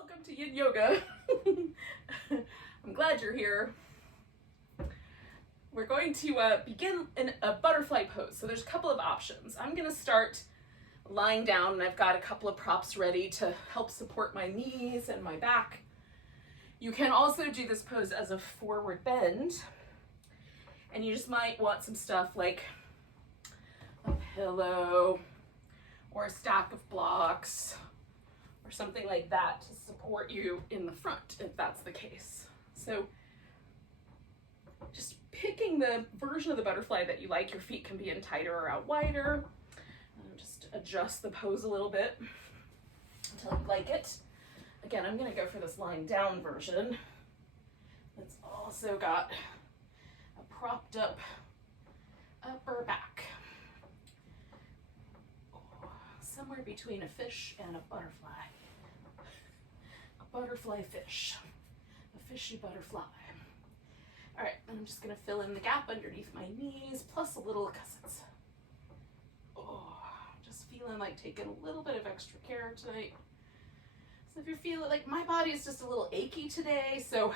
Welcome to Yin Yoga. I'm glad you're here. We're going to begin in a butterfly pose. So there's a couple of options. I'm going to start lying down, and I've got a couple of props ready to help support my knees and my back. You can also do this pose as a forward bend, and you just might want some stuff like a pillow or a stack of blocks or something like that to support you in the front if that's the case. So just picking the version of the butterfly that you like. Your feet can be in tighter or out wider. Just adjust the pose a little bit until you like it. Again, I'm going to go for this lying down version. It's also got a propped up upper back. Somewhere between a fish and a butterfly. A butterfly fish. A fishy butterfly. All right, and I'm just going to fill in the gap underneath my knees, plus a little, because it's, just feeling like taking a little bit of extra care tonight. So if you're feeling like, my body is just a little achy today, so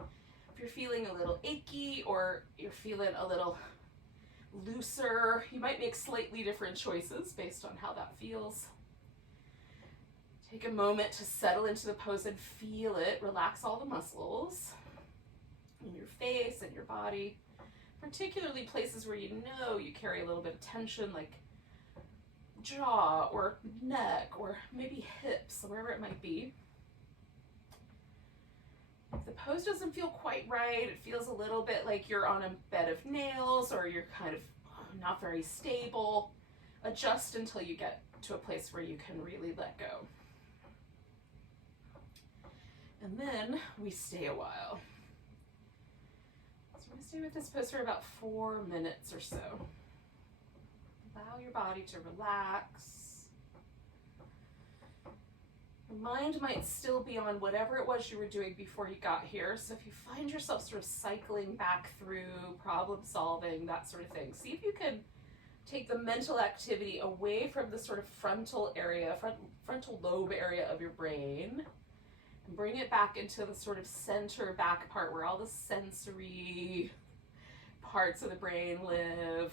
if you're feeling a little achy or you're feeling a little looser, you might make slightly different choices based on how that feels. Take a moment to settle into the pose and feel it. Relax all the muscles in your face and your body, particularly places where you know you carry a little bit of tension, like jaw or neck or maybe hips, wherever it might be. If the pose doesn't feel quite right, it feels a little bit like you're on a bed of nails or you're kind of not very stable, adjust until you get to a place where you can really let go. And then we stay a while. So we're going to stay with this pose for about 4 minutes or so. Allow your body to relax. Your mind might still be on whatever it was you were doing before you got here. So if you find yourself sort of cycling back through problem solving, that sort of thing, see if you can take the mental activity away from the sort of frontal area, frontal lobe area of your brain, and bring it back into the sort of center back part where all the sensory parts of the brain live.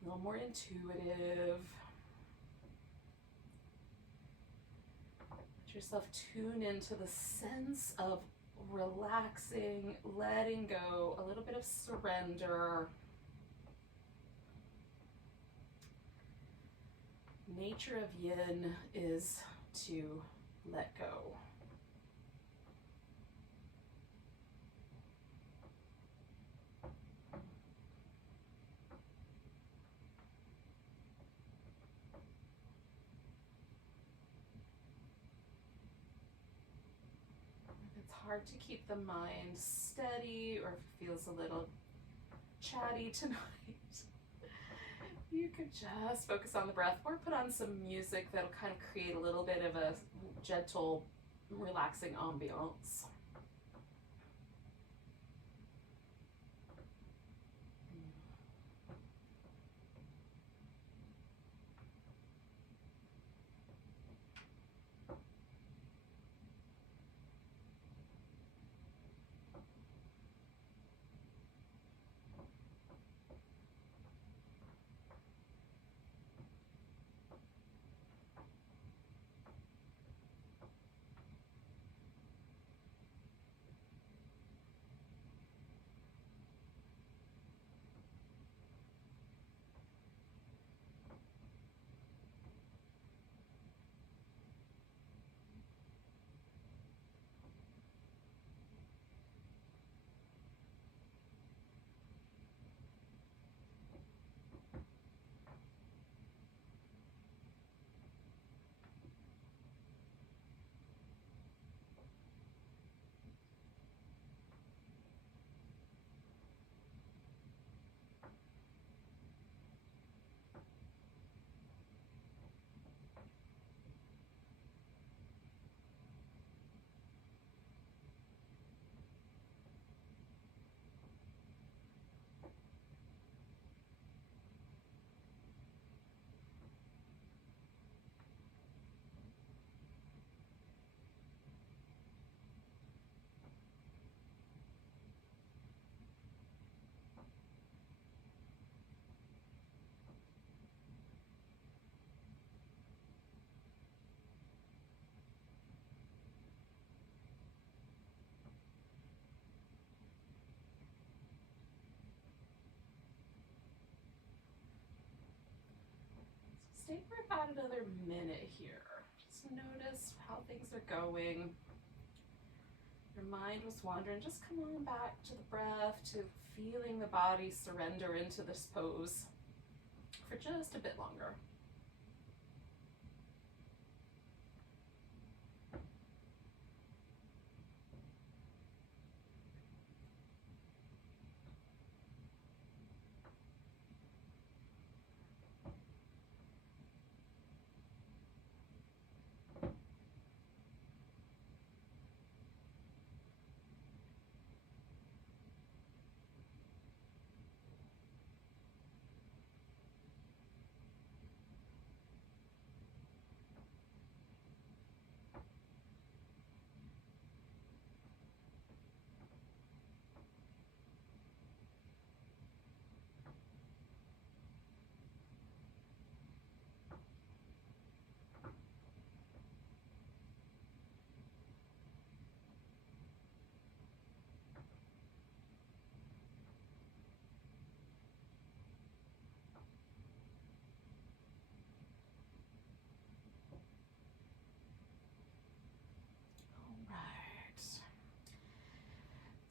A little more intuitive. Let yourself tune into the sense of relaxing, letting go, a little bit of surrender. Nature of Yin is to let go. Hard to keep the mind steady, or if it feels a little chatty tonight, you could just focus on the breath or put on some music that'll kind of create a little bit of a gentle, relaxing ambiance. add another minute here. Just notice how things are going. Your mind was wandering. Just come on back to the breath, to feeling the body surrender into this pose for just a bit longer.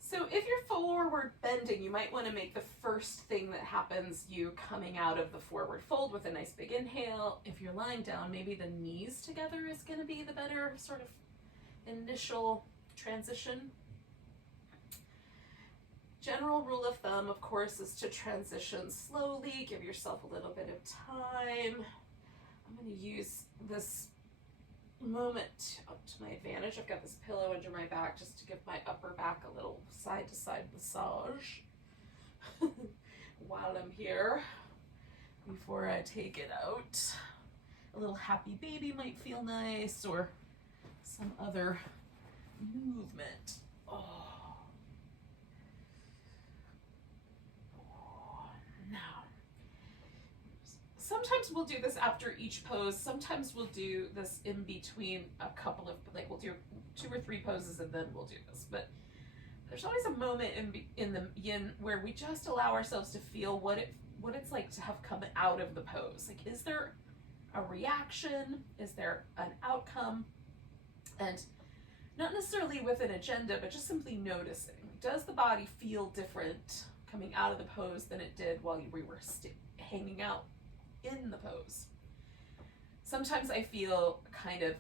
So if you're forward bending, you might want to make the first thing that happens you coming out of the forward fold with a nice big inhale. If you're lying down, maybe the knees together is going to be the better sort of initial transition. General rule of thumb, of course, is to transition slowly. Give yourself a little bit of time. I'm going to use this moment up to my advantage. I've got this pillow under my back just to give my upper back a little side-to-side massage while I'm here before I take it out. A little happy baby might feel nice, or some other movement. Now, sometimes we'll do this after each pose. Sometimes we'll do this in between a couple of, like we'll do 2 or 3 poses and then we'll do this. But there's always a moment in the yin where we just allow ourselves to feel what it's like to have come out of the pose. Like, is there a reaction? Is there an outcome? And not necessarily with an agenda, but just simply noticing. Does the body feel different coming out of the pose than it did while we were hanging out in the pose? Sometimes I feel kind of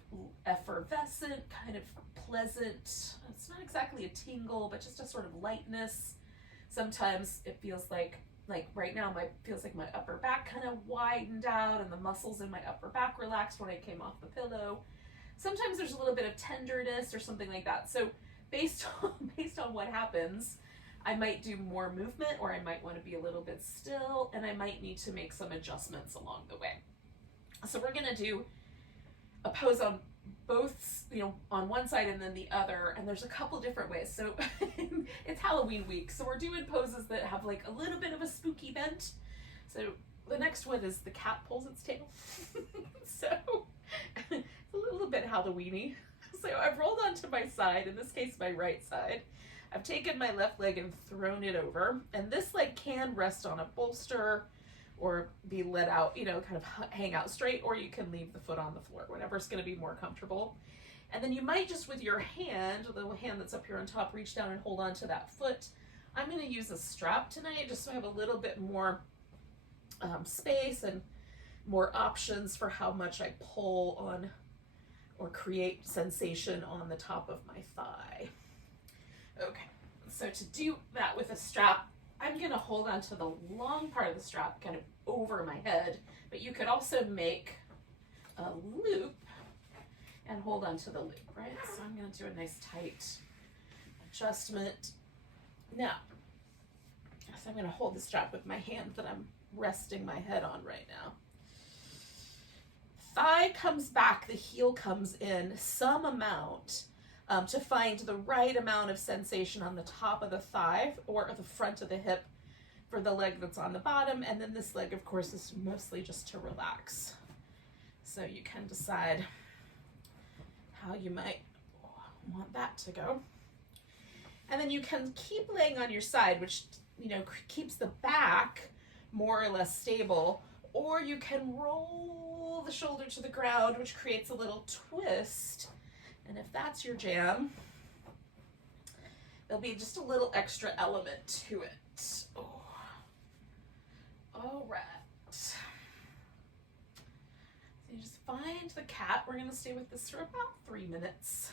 effervescent, kind of pleasant. It's not exactly a tingle, but just a sort of lightness. Sometimes it feels like right now, feels like my upper back kind of widened out and the muscles in my upper back relaxed when I came off the pillow. Sometimes there's a little bit of tenderness or something like that. So based on what happens, I might do more movement, or I might want to be a little bit still, and I might need to make some adjustments along the way. So we're going to do a pose on both, on one side and then the other, and there's a couple different ways. So it's Halloween week, so we're doing poses that have like a little bit of a spooky bent. So the next one is the cat pulls its tail. So it's a little bit Halloweeny. So I've rolled onto my side, in this case my right side. I've taken my left leg and thrown it over, and this leg can rest on a bolster or be let out, kind of hang out straight, or you can leave the foot on the floor, whatever's going to be more comfortable. And then you might just with your hand, the little hand that's up here on top, reach down and hold on to that foot. I'm going to use a strap tonight just so I have a little bit more space and more options for how much I pull on or create sensation on the top of my thigh. Okay, so to do that with a strap, I'm going to hold on to the long part of the strap kind of over my head, but you could also make a loop and hold on to the loop, right? So I'm going to do a nice tight adjustment. Now, so I'm going to hold the strap with my hand that I'm resting my head on right now. Thigh comes back, the heel comes in some amount to find the right amount of sensation on the top of the thigh or the front of the hip for the leg that's on the bottom. And then this leg, of course, is mostly just to relax. So you can decide how you might want that to go. And then you can keep laying on your side, which, keeps the back more or less stable, or you can roll the shoulder to the ground, which creates a little twist. And if that's your jam, there'll be just a little extra element to it. Oh. All right. So you just find the cat. We're going to stay with this for about 3 minutes.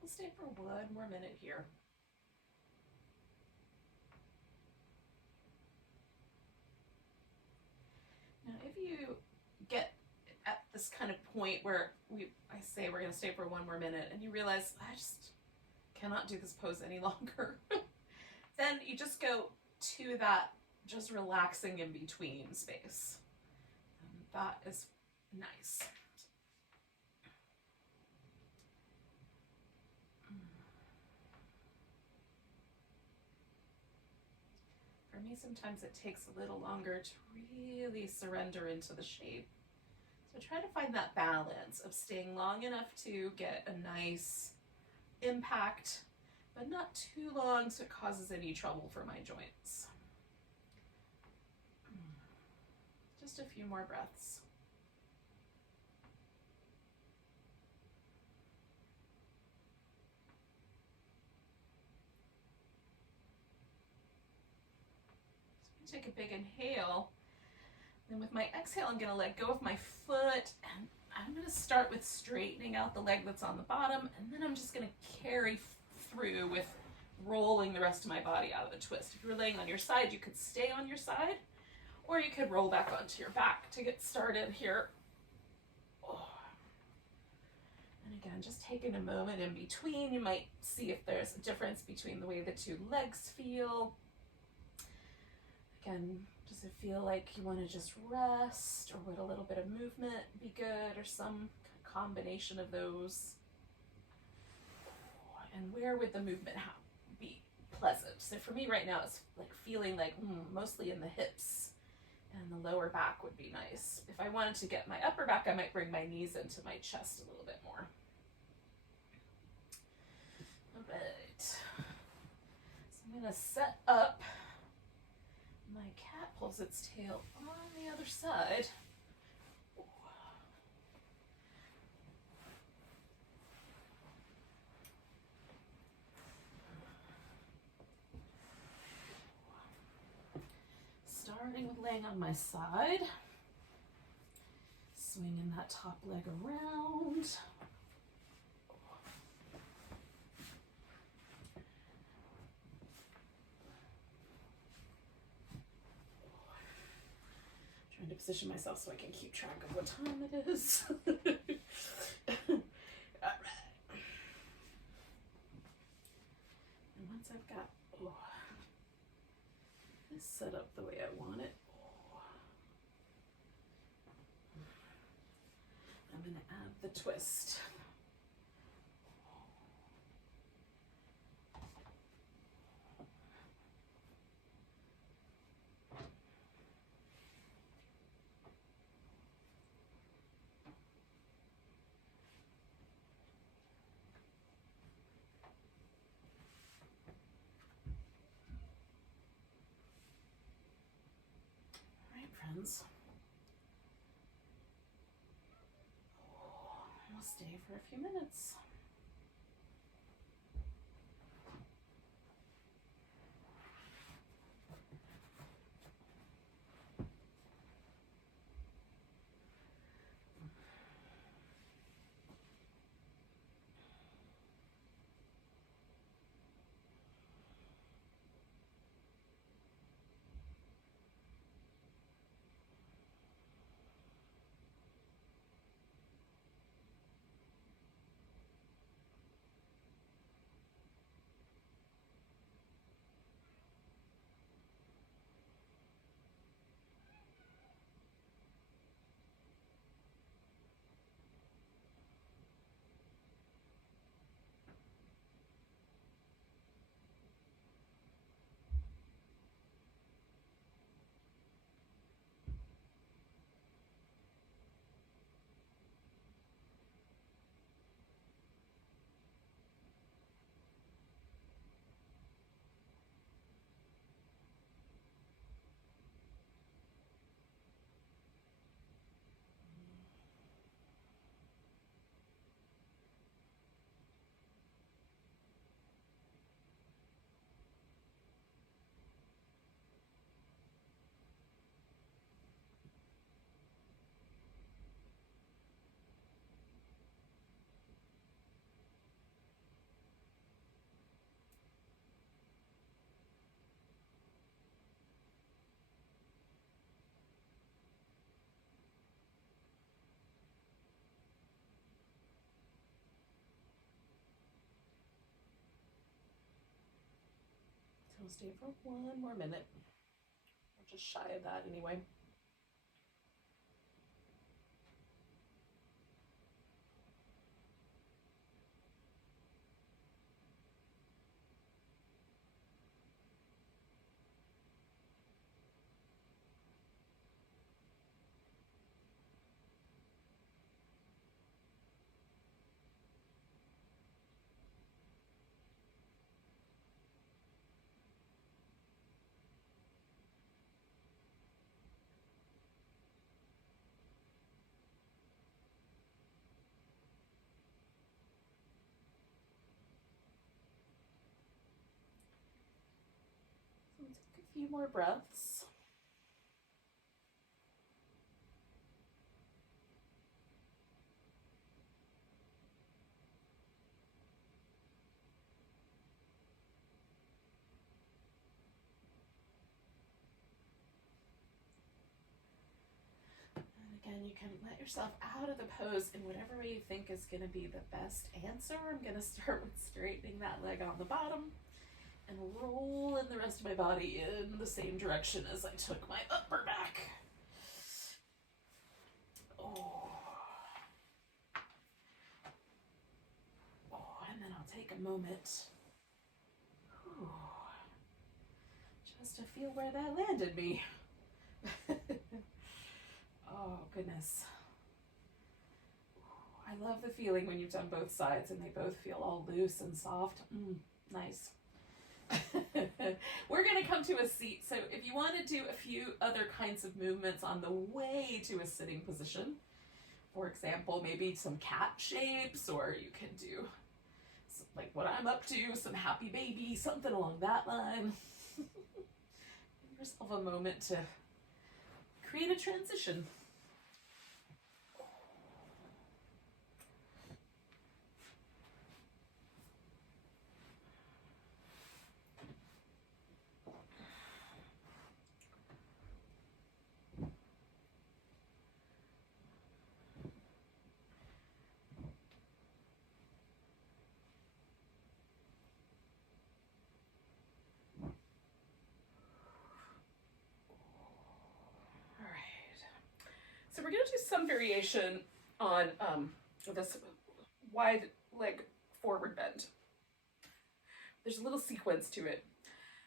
We'll stay for 1 more minute here. Now, if you get at this kind of point where I say we're going to stay for 1 more minute and you realize, I just cannot do this pose any longer, then you just go to that just relaxing in between space. That is nice. For me, sometimes it takes a little longer to really surrender into the shape. So try to find that balance of staying long enough to get a nice impact, but not too long so it causes any trouble for my joints. Just a few more breaths. Take a big inhale. Then with my exhale, I'm going to let go of my foot, and I'm going to start with straightening out the leg that's on the bottom, and then I'm just going to carry through with rolling the rest of my body out of the twist. If you were laying on your side, you could stay on your side, or you could roll back onto your back to get started here. Oh. And again, just taking a moment in between. You might see if there's a difference between the way the 2 legs feel. Again, does it feel like you want to just rest, or would a little bit of movement be good, or some combination of those? And where would the movement be pleasant? So for me right now, it's like feeling like mostly in the hips, and the lower back would be nice. If I wanted to get my upper back, I might bring my knees into my chest a little bit more. All right. So I'm going to set up. My cat pulls its tail on the other side. Starting with laying on my side, swinging that top leg around. Trying to position myself so I can keep track of what time it is. And once I've got this set up the way I want it, I'm going to add the twist. Friends. We'll stay for a few minutes. So we'll stay for one more minute. We're just shy of that anyway. So take a few more breaths. Again, you can let yourself out of the pose in whatever way you think is going to be the best answer. I'm going to start with straightening that leg on the bottom and rolling the rest of my body in the same direction as I took my upper back. And then I'll take a moment just to feel where that landed me. Oh, goodness. I love the feeling when you've done both sides and they both feel all loose and soft. Nice. We're going to come to a seat. So if you want to do a few other kinds of movements on the way to a sitting position, for example, maybe some cat shapes, or you can do like what I'm up to, some happy baby, something along that line. Give yourself a moment to create a transition. we're going to do some variation on this wide leg forward bend. There's a little sequence to it.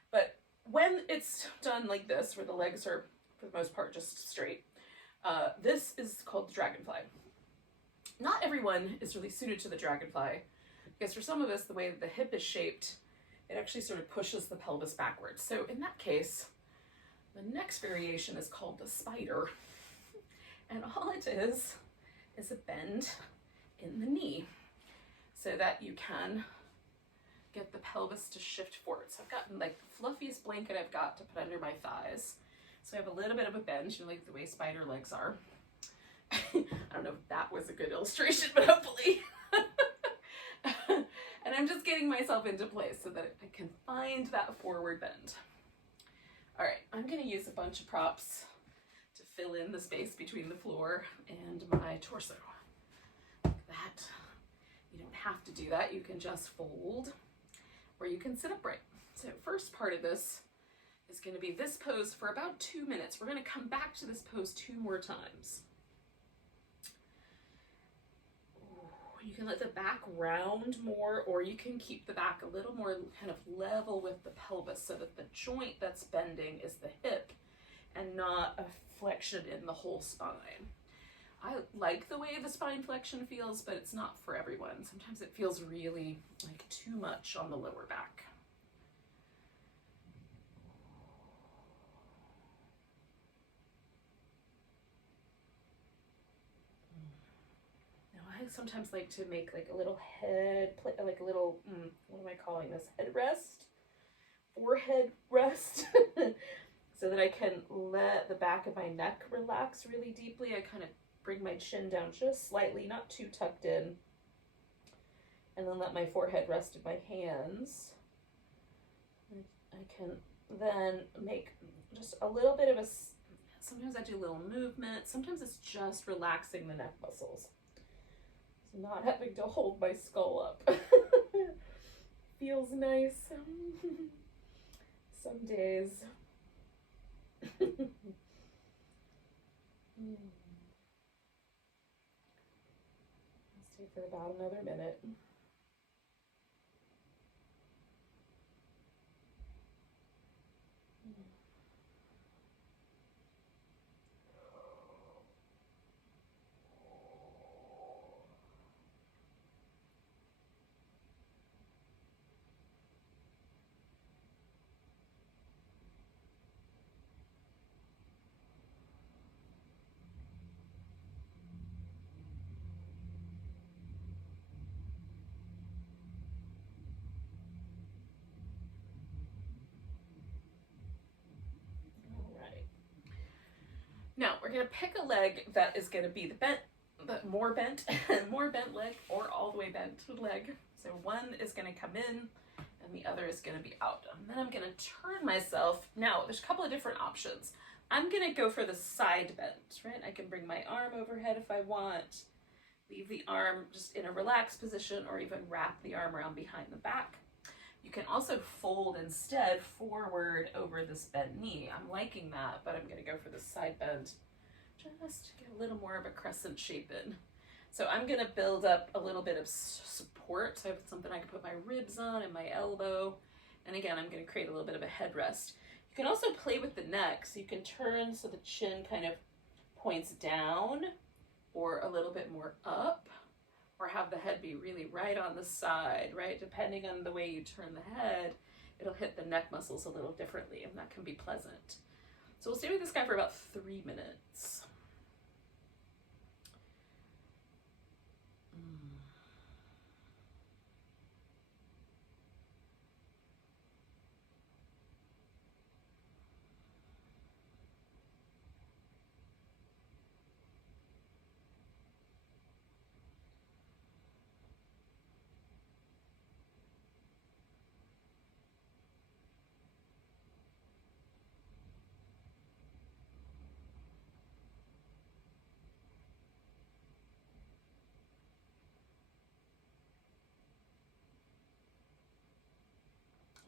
But when it's done like this, where the legs are, for the most part, just straight, this is called the dragonfly. Not everyone is really suited to the dragonfly, because for some of us, the way that the hip is shaped, it actually sort of pushes the pelvis backwards. So in that case, the next variation is called the spider. And all it is a bend in the knee so that you can get the pelvis to shift forward. So I've gotten like the fluffiest blanket I've got to put under my thighs. So I have a little bit of a bend, you know, like the way spider legs are. I don't know if that was a good illustration, but hopefully. And I'm just getting myself into place so that I can find that forward bend. All right, I'm gonna use a bunch of props to fill in the space between the floor and my torso. Like that. You don't have to do that. You can just fold, or you can sit upright. So first part of this is going to be this pose for about 2 minutes. We're going to come back to this pose 2 more times. You can let the back round more, or you can keep the back a little more kind of level with the pelvis so that the joint that's bending is the hip and not a flexion in the whole spine. I like the way the spine flexion feels, but it's not for everyone. Sometimes it feels really like too much on the lower back. Now I sometimes like to make like a little head, like a little, what am I calling this? Head rest? Forehead rest. So that I can let the back of my neck relax really deeply. I kind of bring my chin down just slightly, not too tucked in, and then let my forehead rest in my hands. I can then make just a little bit of a, sometimes I do a little movement, sometimes it's just relaxing the neck muscles. It's not having to hold my skull up. Feels nice. Some days. Stay for about another minute. Now we're going to pick a leg that is going to be the more bent leg, or all the way bent leg. So one is going to come in and the other is going to be out. And then I'm going to turn myself. Now there's a couple of different options. I'm going to go for the side bend, right? I can bring my arm overhead if I want, leave the arm just in a relaxed position, or even wrap the arm around behind the back. You can also fold instead forward over this bent knee. I'm liking that, but I'm going to go for the side bend just to get a little more of a crescent shape in. So I'm going to build up a little bit of support. So I have something I can put my ribs on and my elbow. And again, I'm going to create a little bit of a headrest. You can also play with the neck. So you can turn so the chin kind of points down or a little bit more up, or have the head be really right on the side, right? Depending on the way you turn the head, it'll hit the neck muscles a little differently, and that can be pleasant. So we'll stay with this guy for about 3 minutes.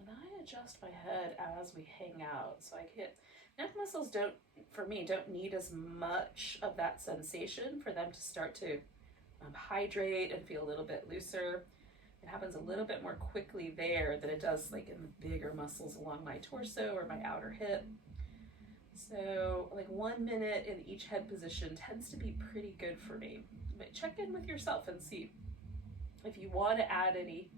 And I adjust my head as we hang out. So I get, neck muscles don't, for me, don't need as much of that sensation for them to start to hydrate and feel a little bit looser. It happens a little bit more quickly there than it does like in the bigger muscles along my torso or my outer hip. So like 1 minute in each head position tends to be pretty good for me. But check in with yourself and see if you want to add any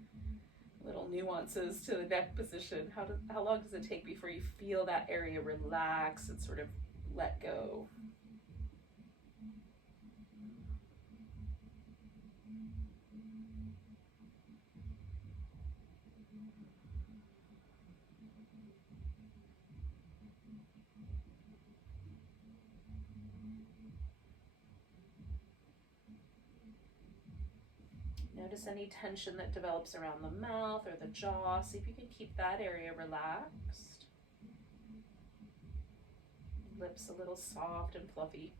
little nuances to the neck position. How long does it take before you feel that area relax and sort of let go? Notice any tension that develops around the mouth or the jaw. See if you can keep that area relaxed. Lips a little soft and fluffy.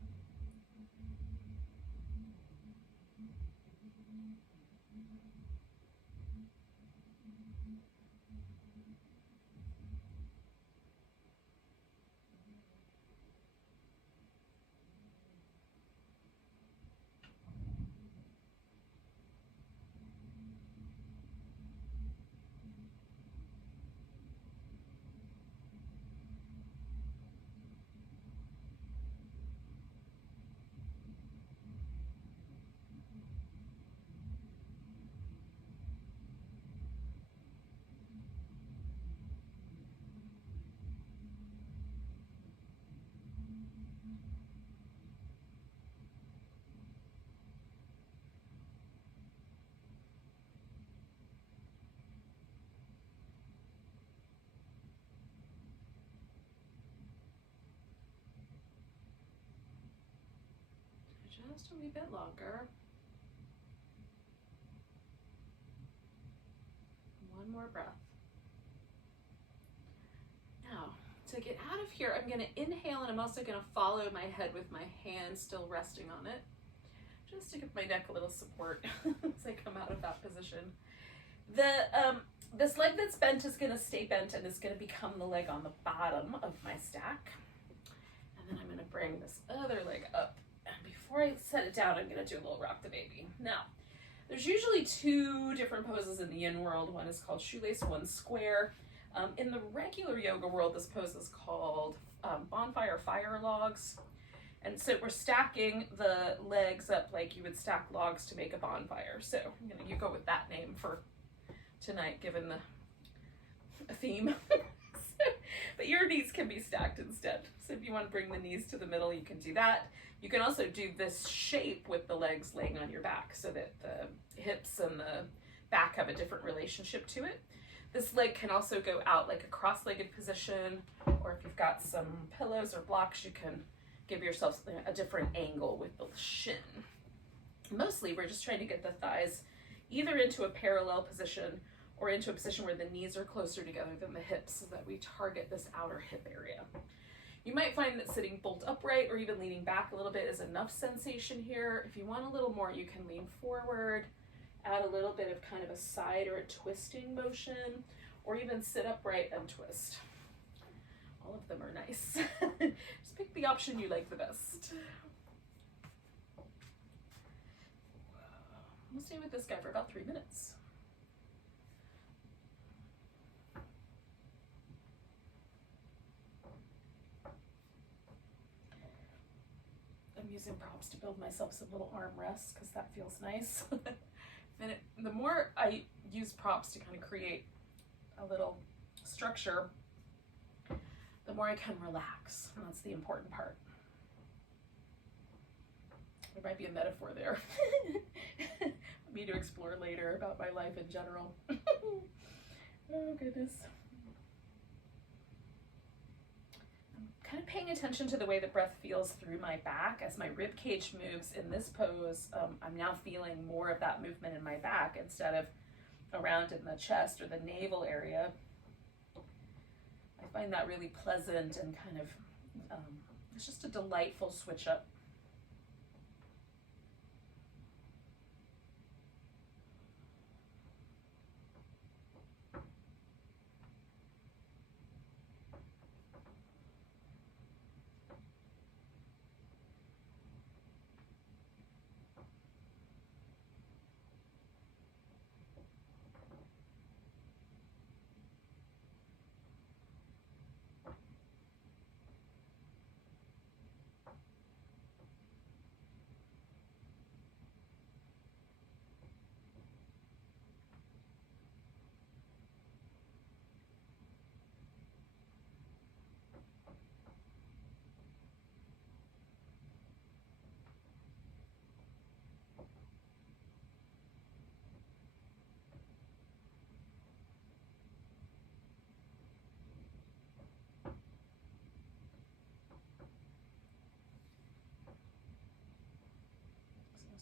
Just a wee bit longer. One more breath. Now, to get out of here, I'm going to inhale, and I'm also going to follow my head with my hands still resting on it, just to give my neck a little support as I come out of that position. This leg that's bent is going to stay bent and is going to become the leg on the bottom of my stack. And then I'm going to bring this other leg up. And before I set it down, I'm going to do a little rock the baby. Now, there's usually two different poses in the yin world. One is called shoelace, one square. In the regular yoga world, this pose is called bonfire fire logs. And so we're stacking the legs up like you would stack logs to make a bonfire. So you go with that name for tonight, given the theme. But your knees can be stacked instead. So if you want to bring the knees to the middle, you can do that. You can also do this shape with the legs laying on your back so that the hips and the back have a different relationship to it. This leg can also go out like a cross-legged position, or if you've got some pillows or blocks, you can give yourself a different angle with the shin. Mostly, we're just trying to get the thighs either into a parallel position or into a position where the knees are closer together than the hips so that we target this outer hip area. You might find that sitting bolt upright or even leaning back a little bit is enough sensation here. If you want a little more, you can lean forward, add a little bit of kind of a side or a twisting motion, or even sit upright and twist. All of them are nice. Just pick the option you like the best. We'll stay with this guy for about 3 minutes. I'm using props to build myself some little arm rests because that feels nice. And the more I use props to kind of create a little structure, the more I can relax. And that's the important part. There might be a metaphor there for me to explore later about my life in general. Oh, goodness. I'm kind of paying attention to the way the breath feels through my back as my rib cage moves in this pose. I'm now feeling more of that movement in my back instead of around in the chest or the navel area. I find that really pleasant and kind of, it's just a delightful switch up.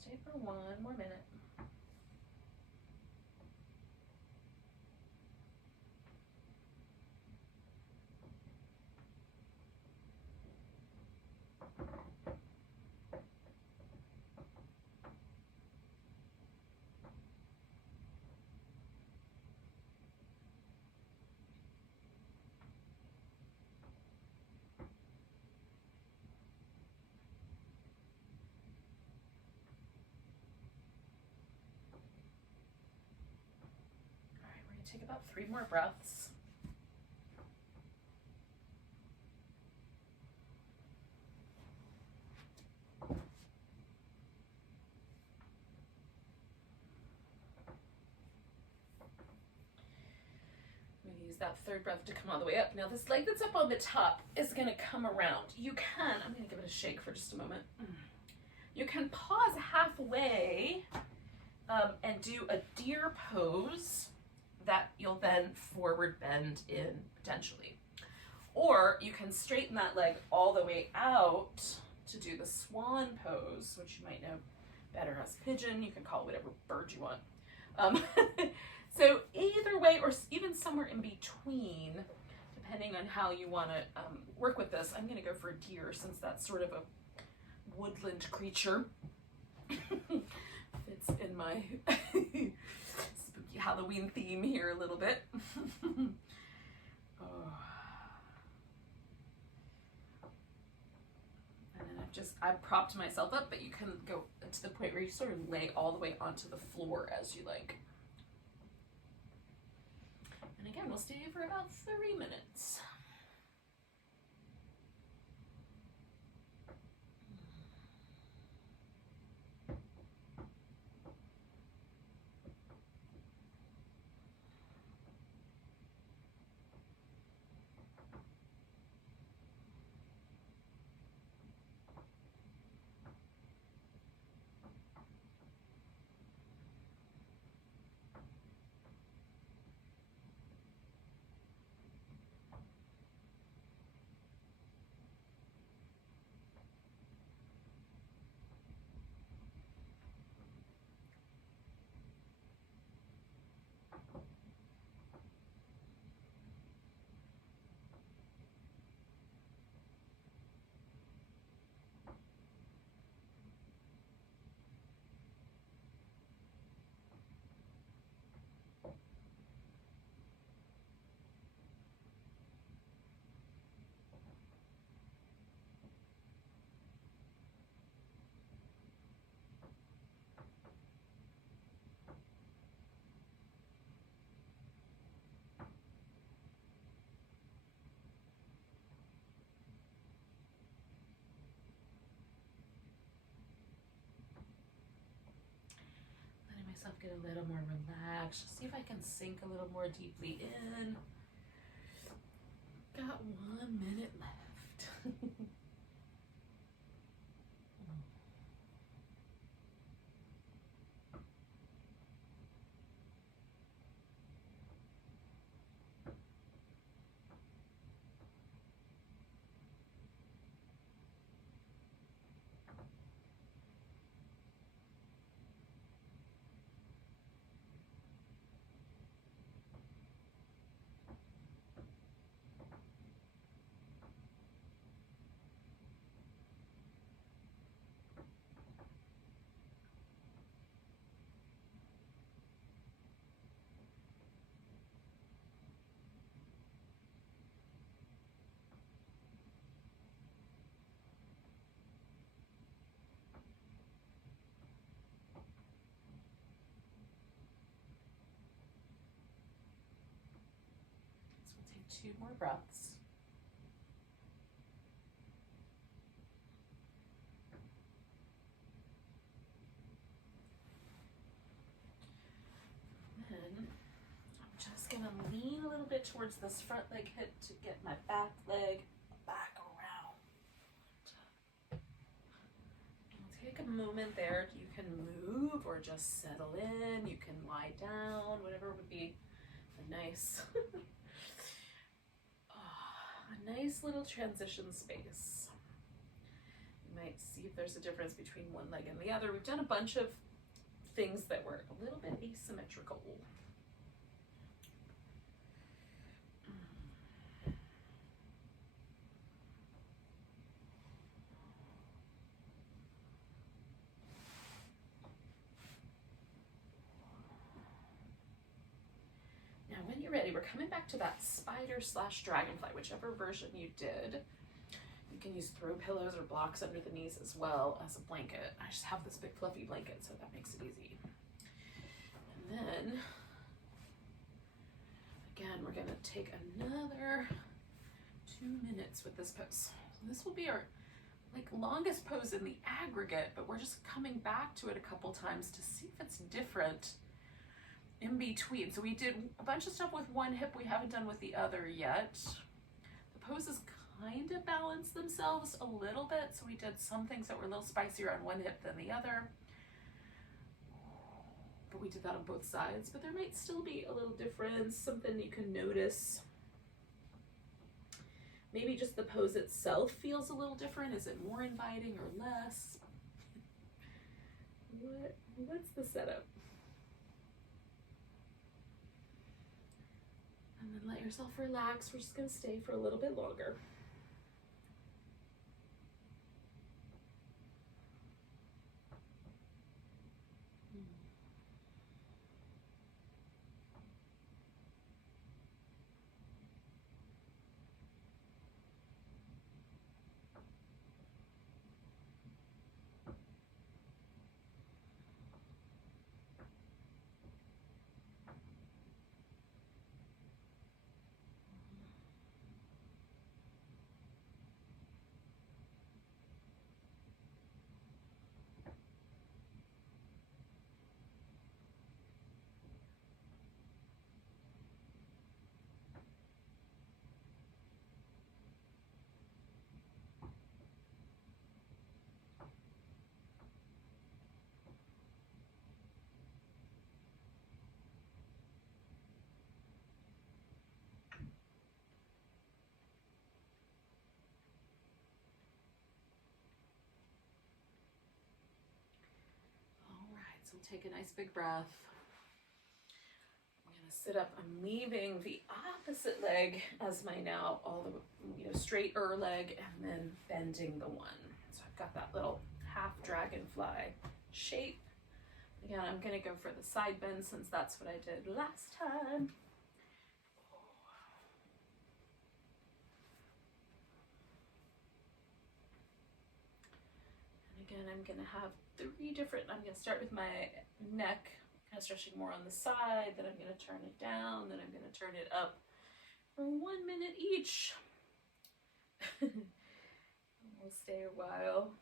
Stay for one more minute. Take about 3 more breaths. I'm going to use that third breath to come all the way up. Now this leg that's up on the top is going to come around. You can, I'm going to give it a shake for just a moment. You can pause halfway and do a deer pose that you'll then forward bend in potentially. Or you can straighten that leg all the way out to do the swan pose, which you might know better as pigeon. You can call it whatever bird you want. So either way, or even somewhere in between, depending on how you want to work with this. I'm going to go for a deer since that's sort of a woodland creature. Fits in my spooky Halloween theme here a little bit. And then I've propped myself up, but you can go to the point where you sort of lay all the way onto the floor as you like. And again, we'll stay for about 3 minutes. Myself get a little more relaxed. See if I can sink a little more deeply in. Got 1 minute left. So we'll take 2 more breaths. Gonna lean a little bit towards this front leg hip to get my back leg back around. I'll take a moment there. You can move or just settle in. You can lie down, whatever would be a nice, a nice little transition space. You might see if there's a difference between one leg and the other. We've done a bunch of things that were a little bit asymmetrical. Now, when you're ready, we're coming back to that spider / dragonfly, whichever version you did. You can use throw pillows or blocks under the knees as well as a blanket. I just have this big fluffy blanket, so that makes it easy. And then, again, we're gonna take another 2 minutes with this pose. So this will be our longest pose in the aggregate, but we're just coming back to it a couple times to see if it's different in between. So we did a bunch of stuff with one hip we haven't done with the other yet. The poses kind of balance themselves a little bit, so we did some things that were a little spicier on one hip than the other, but we did that on both sides. But there might still be a little difference, something you can notice. Maybe just the pose itself feels a little different. Is it more inviting or less? What's the setup? And then let yourself relax. We're just gonna stay for a little bit longer. So take a nice big breath. I'm gonna sit up. I'm leaving the opposite leg as my now all the straighter leg, and then bending the one. So I've got that little half dragonfly shape. Again, I'm gonna go for the side bend since that's what I did last time. And again, I'm gonna have 3 different, I'm gonna start with my neck, kind of stretching more on the side, then I'm gonna turn it down, then I'm gonna turn it up for 1 minute each. We'll stay a while.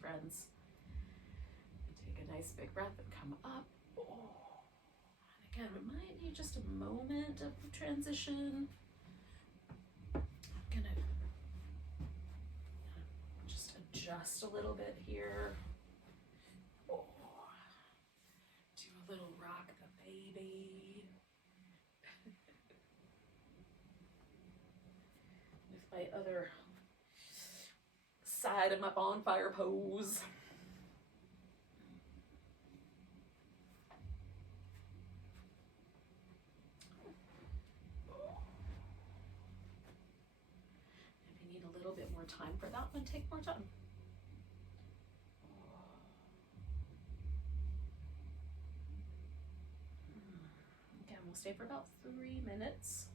friends. Take a nice big breath and come up. Oh. And again, we might need just a moment of transition. I'm gonna just adjust a little bit here. Oh. Do a little rock the baby. With my other side of my bonfire pose. If you need a little bit more time for that one, take more time. Again, we'll stay for about 3 minutes.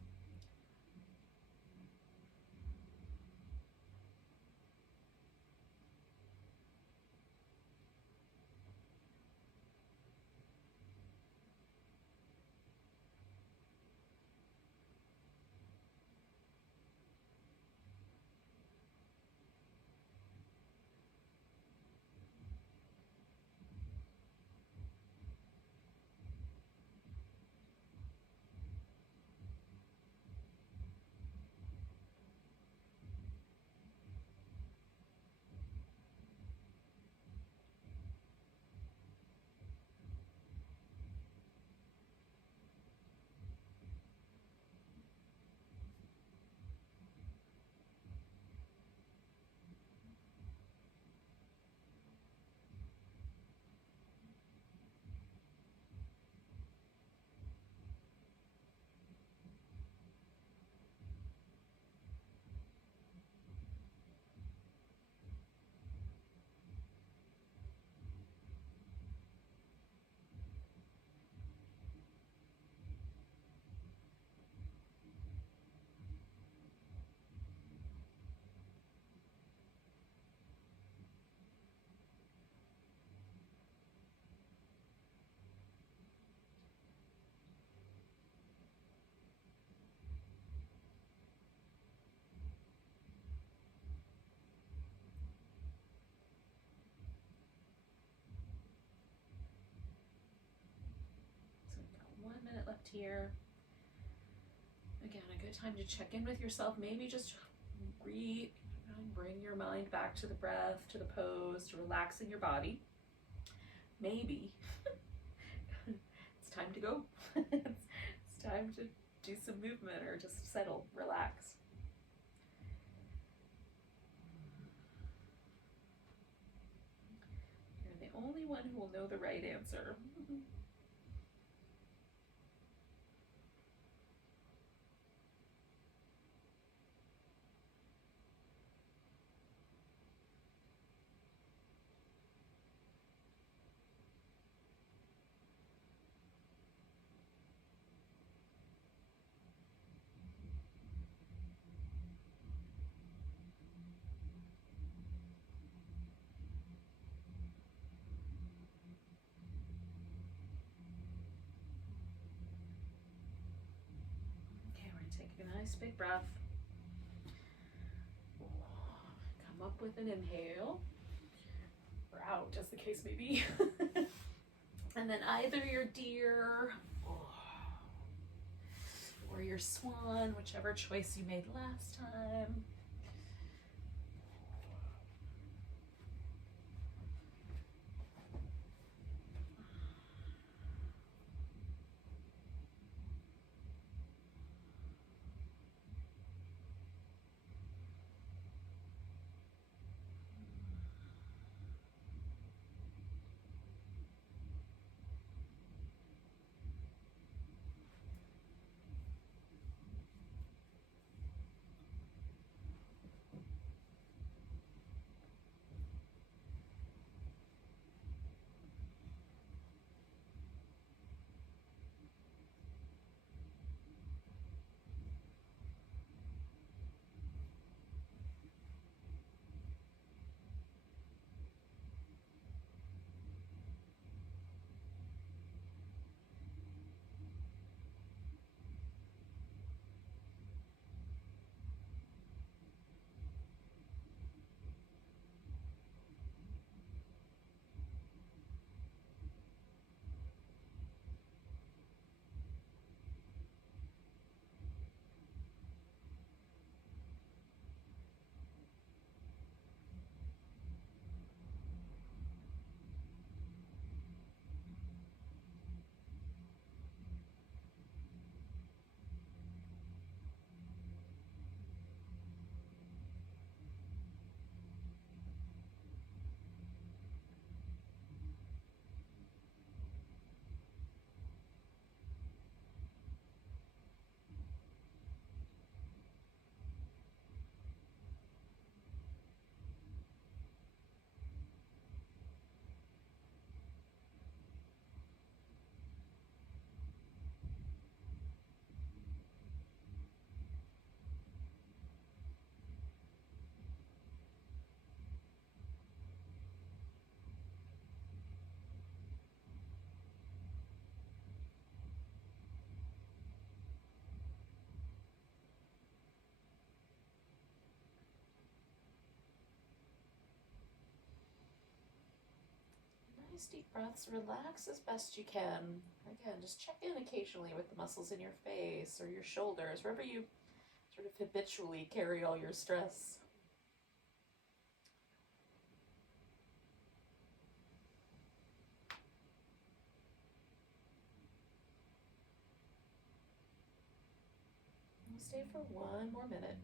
So we've got 1 minute left here. Again, a good time to check in with yourself. Maybe just bring your mind back to the breath, to the pose, to relaxing your body. Maybe it's time to go. It's time to do some movement or just settle, relax. You're the only one who will know the right answer. Take a nice big breath. Come up with an inhale, or out, as the case may be. And then either your deer or your swan, whichever choice you made last time. Nice deep breaths. Relax as best you can. Again, just check in occasionally with the muscles in your face or your shoulders, wherever you sort of habitually carry all your stress. We'll stay for one more minute.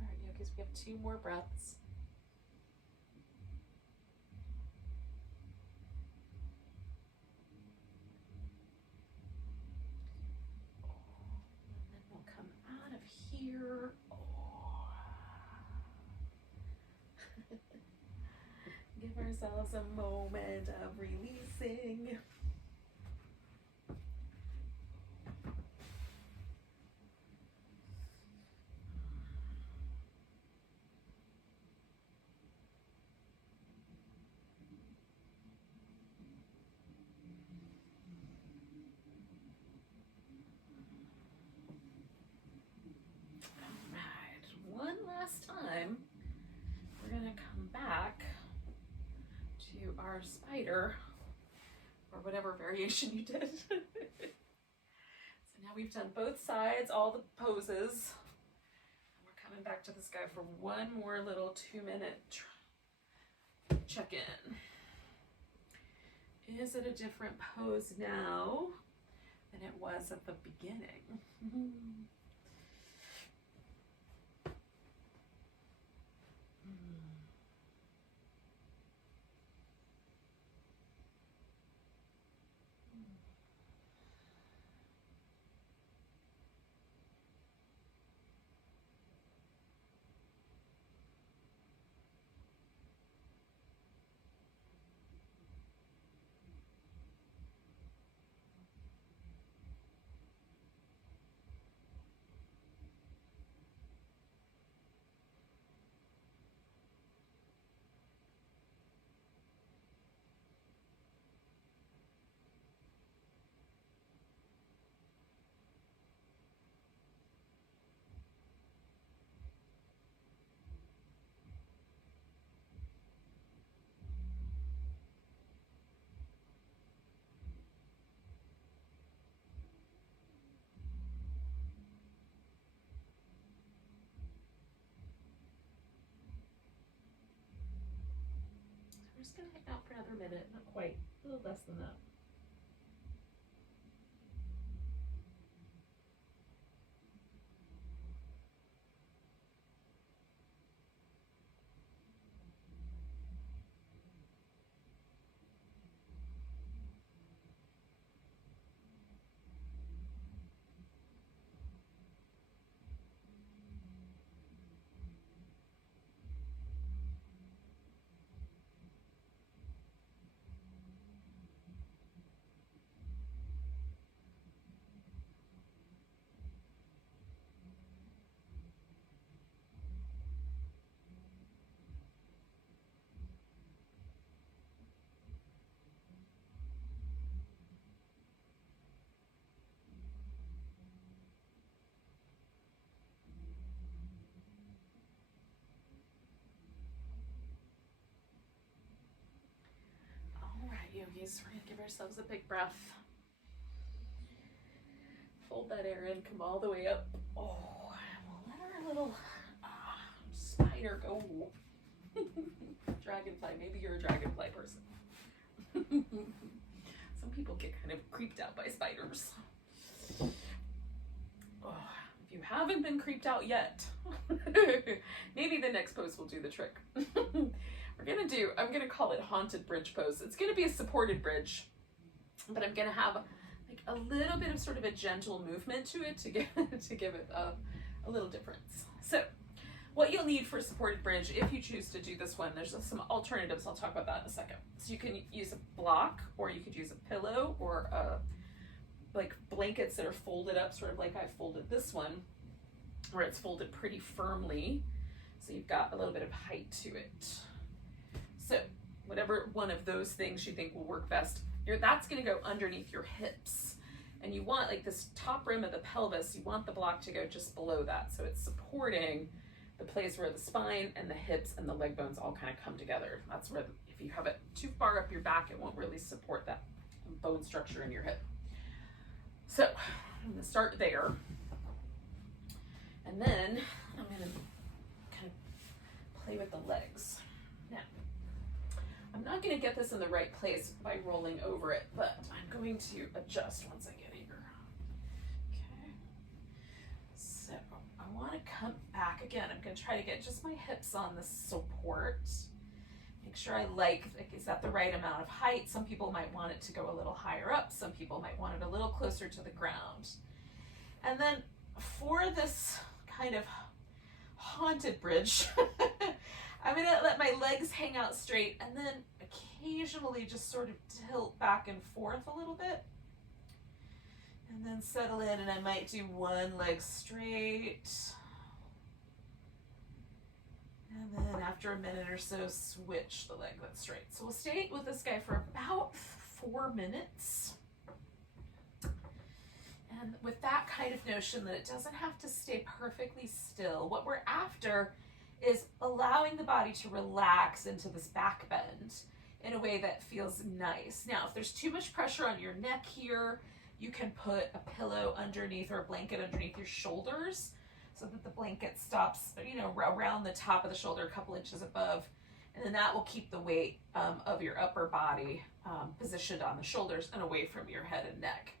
All right, yogis, we have 2 more breaths. And then we'll come out of here. Give ourselves a moment of releasing. One last time, we're going to come back to our spider, or whatever variation you did. So now we've done both sides, all the poses. We're coming back to this guy for one more little 2-minute check-in. Is it a different pose now than it was at the beginning? We're just going to hang out for another minute, not quite, a little less than that. Yogis, we're going to give ourselves a big breath. Fold that air in, come all the way up. Oh, and we'll let our little spider go. Dragonfly, maybe you're a dragonfly person. Some people get kind of creeped out by spiders. Oh, if you haven't been creeped out yet, maybe the next pose will do the trick. I'm gonna call it haunted bridge pose. It's gonna be a supported bridge, but I'm gonna have like a little bit of sort of a gentle movement to it to give it a little difference. So what you'll need for a supported bridge, if you choose to do this one, there's some alternatives. I'll talk about that in a second. So you can use a block, or you could use a pillow, or like blankets that are folded up, sort of like I folded this one, where it's folded pretty firmly. So you've got a little bit of height to it. So whatever one of those things you think will work best, that's gonna go underneath your hips. And you want, like, this top rim of the pelvis, you want the block to go just below that. So it's supporting the place where the spine and the hips and the leg bones all kind of come together. That's where, if you have it too far up your back, it won't really support that bone structure in your hip. So I'm gonna start there. And then I'm gonna kind of play with the legs. Now, I'm not gonna get this in the right place by rolling over it, but I'm going to adjust once I get here. Okay. So I wanna come back again. I'm gonna try to get just my hips on the support. Make sure I like, is that the right amount of height? Some people might want it to go a little higher up. Some people might want it a little closer to the ground. And then for this kind of haunted bridge, I'm gonna let my legs hang out straight and then occasionally just sort of tilt back and forth a little bit. And then settle in, and I might do one leg straight. And then after a minute or so, switch the leg that's straight. So we'll stay with this guy for about 4 minutes. And with that kind of notion that it doesn't have to stay perfectly still, what we're after is allowing the body to relax into this back bend in a way that feels nice. Now, if there's too much pressure on your neck here, you can put a pillow underneath or a blanket underneath your shoulders so that the blanket stops, around the top of the shoulder, a couple inches above, and then that will keep the weight of your upper body positioned on the shoulders and away from your head and neck.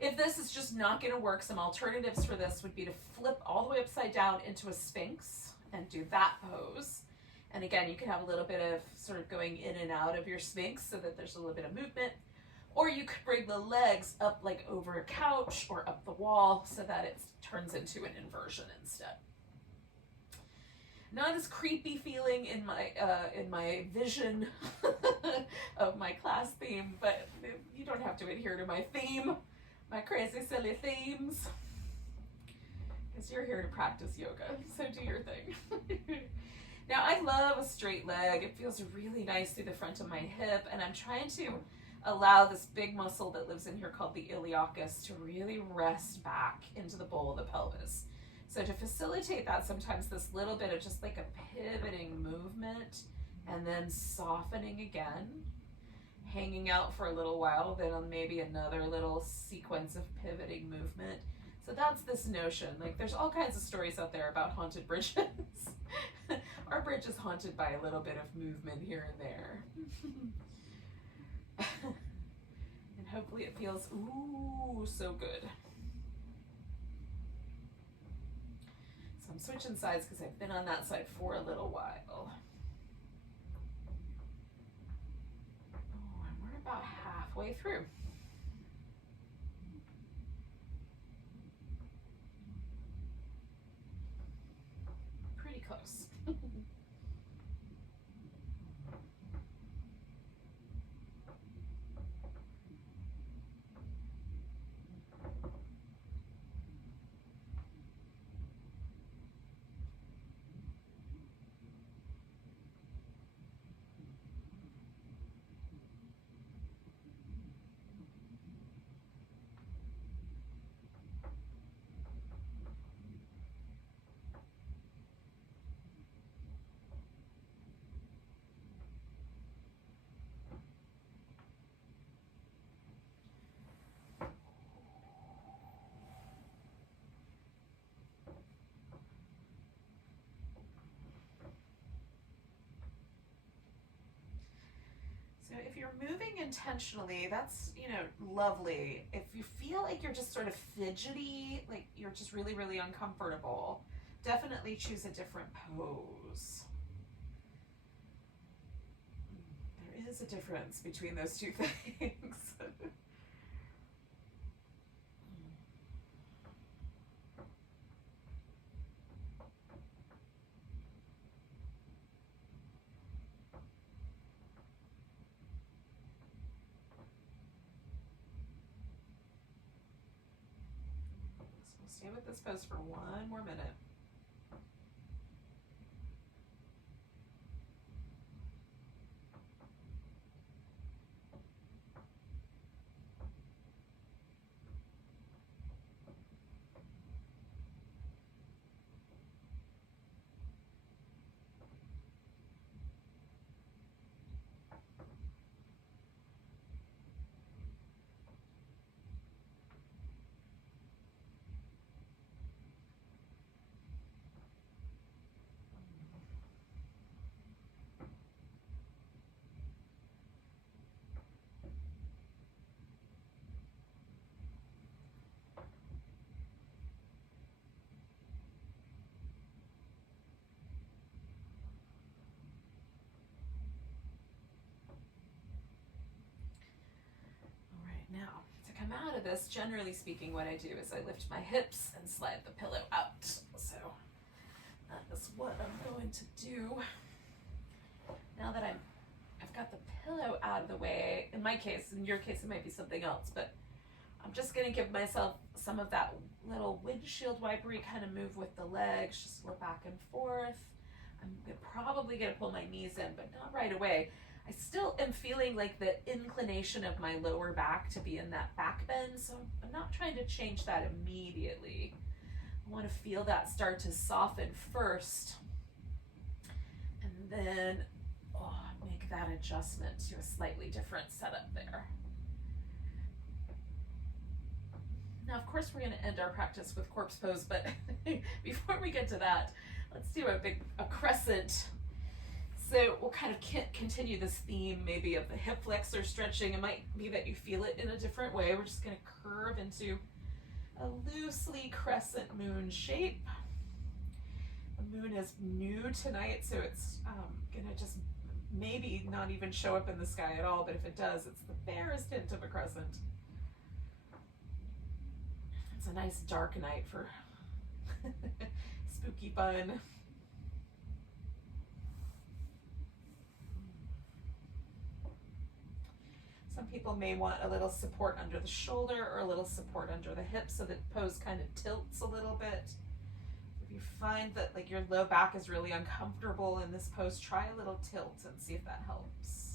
If this is just not going to work, some alternatives for this would be to flip all the way upside down into a sphinx and do that pose. And again, you can have a little bit of sort of going in and out of your sphinx so that there's a little bit of movement. Or you could bring the legs up like over a couch or up the wall so that it turns into an inversion instead. Not as creepy feeling in my vision of my class theme, but you don't have to adhere to my theme, my crazy silly themes, because you're here to practice yoga, so do your thing. Now, I love a straight leg. It feels really nice through the front of my hip, and I'm trying to allow this big muscle that lives in here called the iliacus to really rest back into the bowl of the pelvis. So to facilitate that, sometimes this little bit of just like a pivoting movement and then softening again, hanging out for a little while, then on maybe another little sequence of pivoting movement. So that's this notion. Like, there's all kinds of stories out there about haunted bridges. Our bridge is haunted by a little bit of movement here and there. And hopefully it feels, ooh, so good. So I'm switching sides because I've been on that side for a little while. Oh, and we're about halfway through. Pretty close. you're moving intentionally, that's, lovely. If you feel like you're just sort of fidgety, like you're just really, really uncomfortable, definitely choose a different pose. There is a difference between those two things. We'll stay with this pose for one more minute. Now, to come out of this, generally speaking, what I do is I lift my hips and slide the pillow out. So that is what I'm going to do. Now that I've got the pillow out of the way, in my case, in your case, it might be something else, but I'm just going to give myself some of that little windshield wipery kind of move with the legs, just a little back and forth. I'm probably going to pull my knees in, but not right away. I still am feeling like the inclination of my lower back to be in that back bend, so I'm not trying to change that immediately. I want to feel that start to soften first, and then make that adjustment to a slightly different setup there. Now, of course, we're going to end our practice with corpse pose, but before we get to that, let's do a crescent. So we'll kind of continue this theme maybe of the hip flexor stretching. It might be that you feel it in a different way. We're just going to curve into a loosely crescent moon shape. The moon is new tonight, so it's going to just maybe not even show up in the sky at all, but if it does, it's the barest hint of a crescent. It's a nice dark night for spooky fun. Some people may want a little support under the shoulder or a little support under the hip so that pose kind of tilts a little bit. If you find that like your low back is really uncomfortable in this pose, try a little tilt and see if that helps.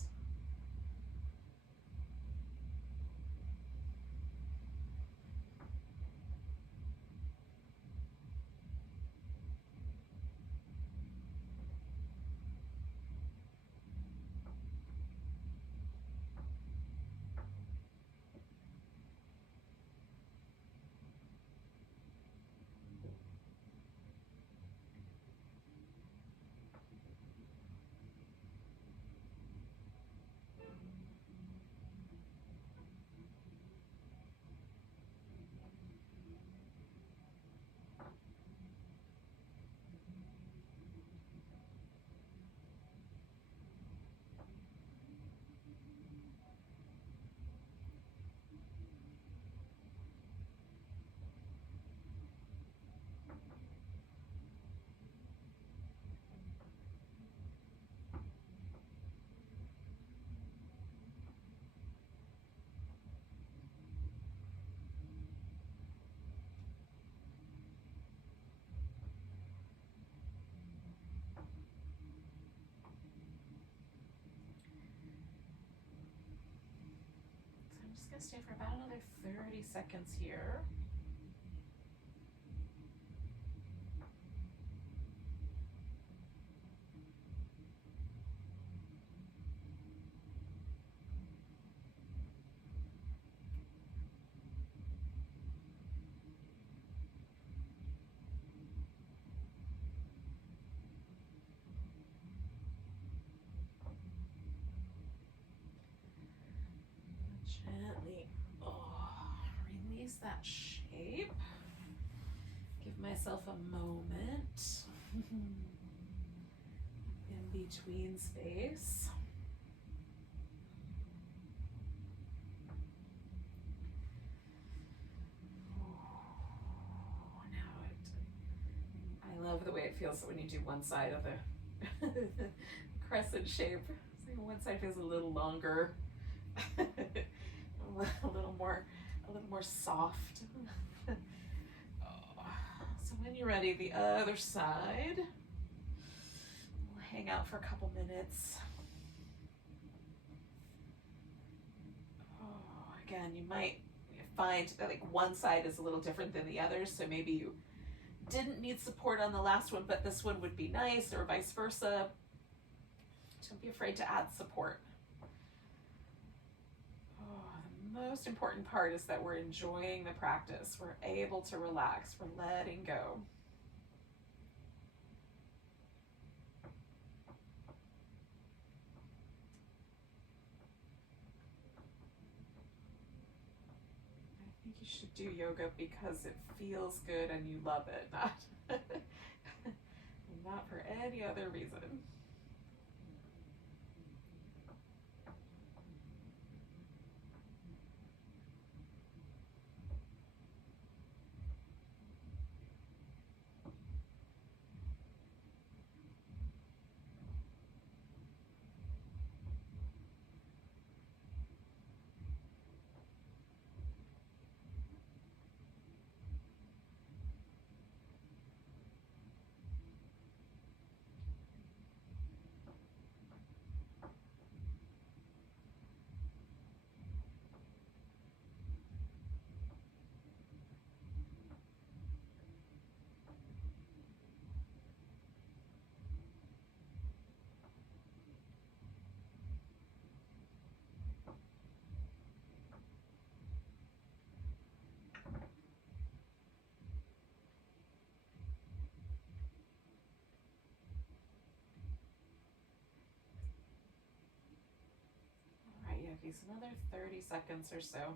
I'm just going to stay for about another 30 seconds here. Gently, release that shape. Give myself a moment in between space. I love the way it feels when you do one side of the crescent shape. So one side feels a little longer, a little more soft. So when you're ready, the other side. We'll hang out for a couple minutes. Again, you might find that like one side is a little different than the other, so maybe you didn't need support on the last one, but this one would be nice, or vice versa. Don't be afraid to add support. The most important part is that we're enjoying the practice. We're able to relax. We're letting go. I think you should do yoga because it feels good and you love it, not for any other reason. Yogis, another 30 seconds or so.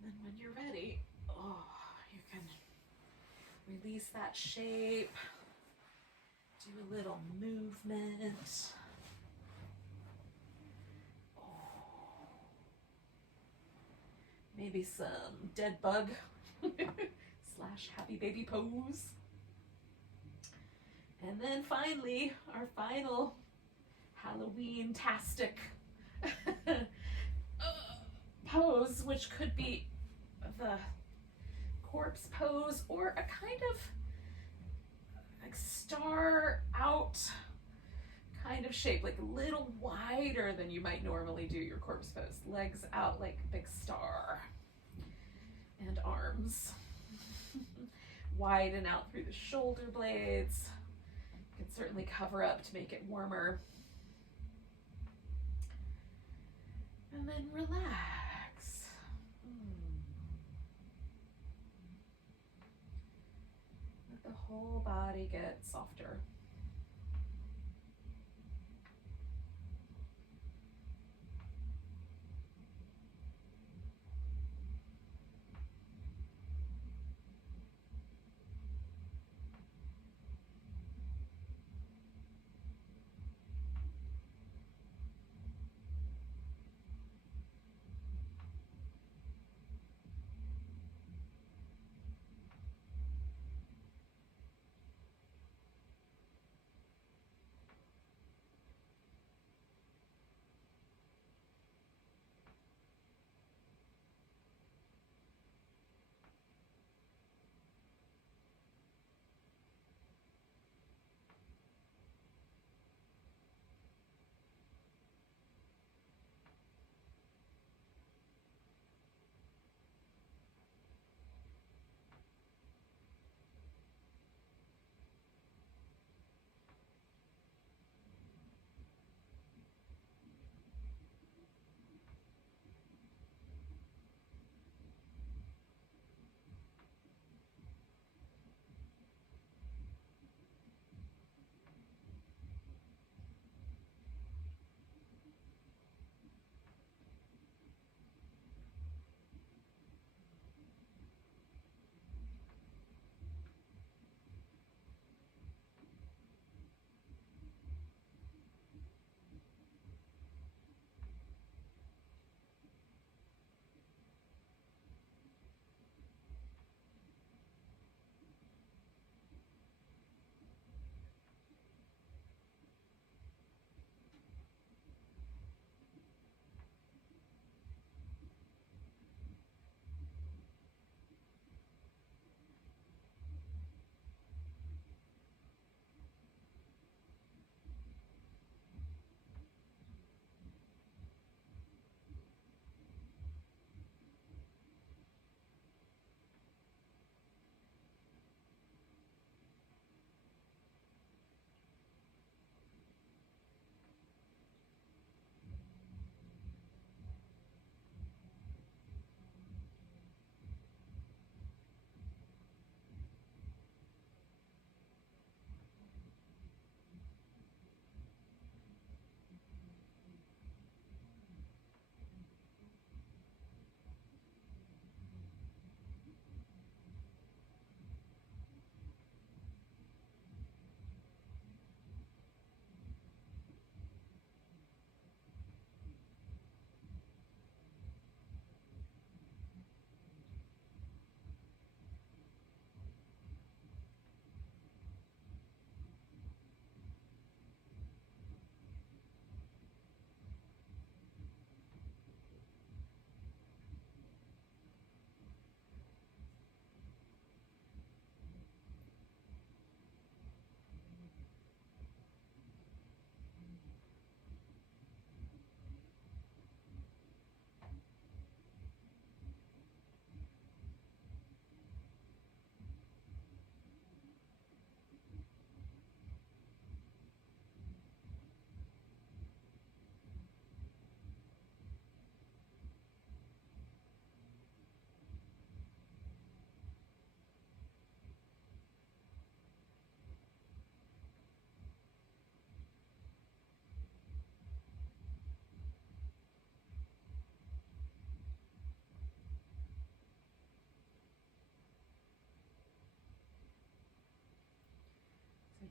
And then when you're ready, you can release that shape, do a little movement. Maybe some dead bug / happy baby pose. And then finally, our final Halloween-tastic pose, which could be the corpse pose or a kind of like star out kind of shape, like a little wider than you might normally do your corpse pose. Legs out like a big star and arms. Widen out through the shoulder blades. You can certainly cover up to make it warmer. And then relax. Let the whole body get softer.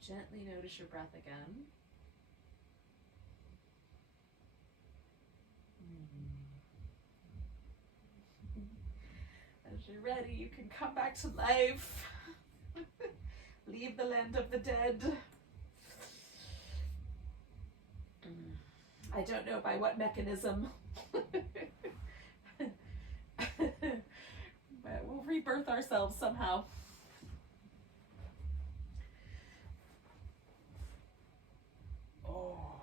Gently notice your breath again. As you're ready, you can come back to life. Leave the land of the dead. I don't know by what mechanism. But we'll rebirth ourselves somehow. Oh.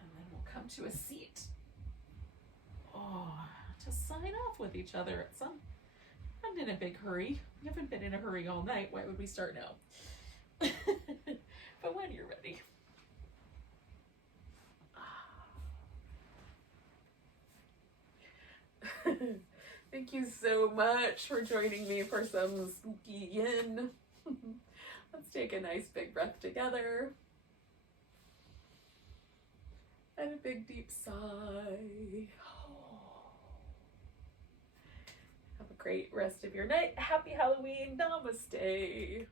And then we'll come to a seat. Oh, to sign off with each other at some. I'm in a big hurry. We haven't been in a hurry all night. Why would we start now? But when you're ready. Thank you so much for joining me for some spooky yin. Let's take a nice big breath together. And a big deep sigh. Have a great rest of your night. Happy Halloween. Namaste.